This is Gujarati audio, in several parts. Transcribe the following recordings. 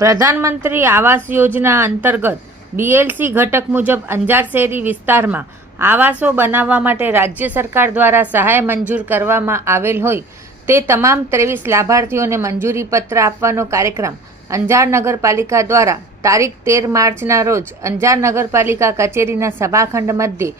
પ્રધાનમંત્રી આવાસ યોજના અંતર્ગત BLC ઘટક મુજબ અંજાર શહેરી વિસ્તારમાં આવાસો બનાવવા માટે રાજ્ય સરકાર દ્વારા સહાય મંજૂર કરવામાં આવેલ હોય તે તમામ 23 લાભાર્થીઓને મંજૂરી પત્ર આપવાનો કાર્યક્રમ અંજાર નગરપાલિકા દ્વારા તારીખ 13 માર્ચના રોજ અંજાર નગરપાલિકા કચેરીના સભાખંડ મધ્યે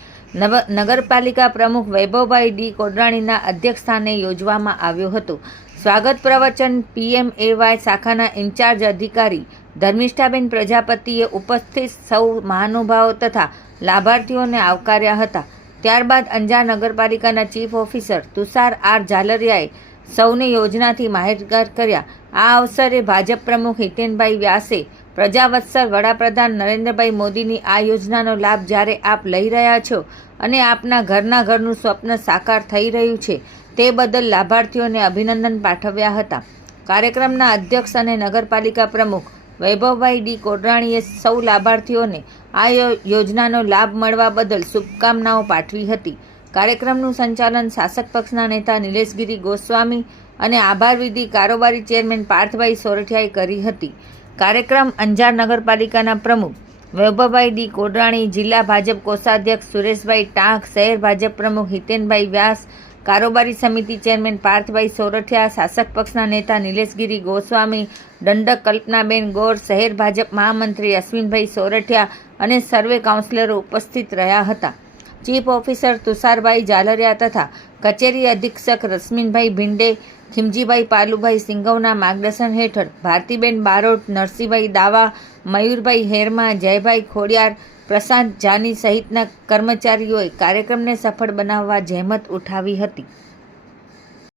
નગરપાલિકા પ્રમુખ વૈભવભાઈ ડી કોડરાણીના અધ્યક્ષસ્થાને યોજવામાં આવ્યો હતો. સ્વાગત પ્રવચન PMAY શાખાના ઇન્ચાર્જ અધિકારી ધર્મિષ્ઠાબેન પ્રજાપતિએ ઉપસ્થિત સૌ મહાનુભાવો તથા લાભાર્થીઓને આવકાર્યા હતા. ત્યારબાદ અંજાર નગરપાલિકાના ચીફ ઓફિસર તુષાર R ઝાલરિયાએ સૌને યોજનાથી માહિતગાર કર્યા. આ અવસરે ભાજપ પ્રમુખ હિતેનભાઈ વ્યાસે પ્રજાવત્સલ વડાપ્રધાન નરેન્દ્રભાઈ મોદીની આ યોજનાનો લાભ જ્યારે આપ લઈ રહ્યા છો અને આપના ઘરનું સ્વપ્ન સાકાર થઈ રહ્યું છે તે બદલ લાભાર્થીઓને અભિનંદન પાઠવ્યા હતા. કાર્યક્રમના અધ્યક્ષ અને નગરપાલિકા પ્રમુખ વૈભવભાઈ ડી કોડરાણીએ સૌ લાભાર્થીઓને આ યોજનાનો લાભ મળવા બદલ શુભકામનાઓ પાઠવી હતી. કાર્યક્રમનું સંચાલન શાસક પક્ષના નેતા નિલેશગીરી ગોસ્વામી અને આભાર વિધિ કારોબારી ચેરમેન પાર્થભાઈ સોરઠિયાએ કરી હતી. કાર્યક્રમ અંજાર નગરપાલિકાના પ્રમુખ વૈભવભાઈ ડી કોડરાણી, જિલ્લા ભાજપ કોષાધ્યક્ષ સુરેશભાઈ ટાંક, શહેર ભાજપ પ્રમુખ હિતેનભાઈ વ્યાસ, કારોબારી સમિતિ ચેરમેન પાર્થભાઈ સોરઠિયા, શાસક પક્ષના નેતા નિલેશગીરી ગોસ્વામી, દંડક કલ્પનાબેન ગોર, શહેર ભાજપ મહામંત્રી અશ્વિનભાઈ સોરઠિયા અને સર્વે કાઉન્સિલરો ઉપસ્થિત રહ્યા હતા. ચીફ ઓફિસર તુષારભાઈ ઝાલરિયા તથા કચેરી અધિક્ષક રશ્મિનભાઈ ભિંડે, ખીમજીભાઈ પાલુભાઈ સિંઘવના માર્ગદર્શન હેઠળ ભારતીબેન બારોટ, નરસિંહભાઈ દાવા, મયુરભાઈ હેરમા, જયભાઈ ખોડિયાર, પ્રશાંત જાની સહિતના કર્મચારીઓએ કાર્યક્રમને સફળ બનાવવા જહેમત ઉઠાવી હતી.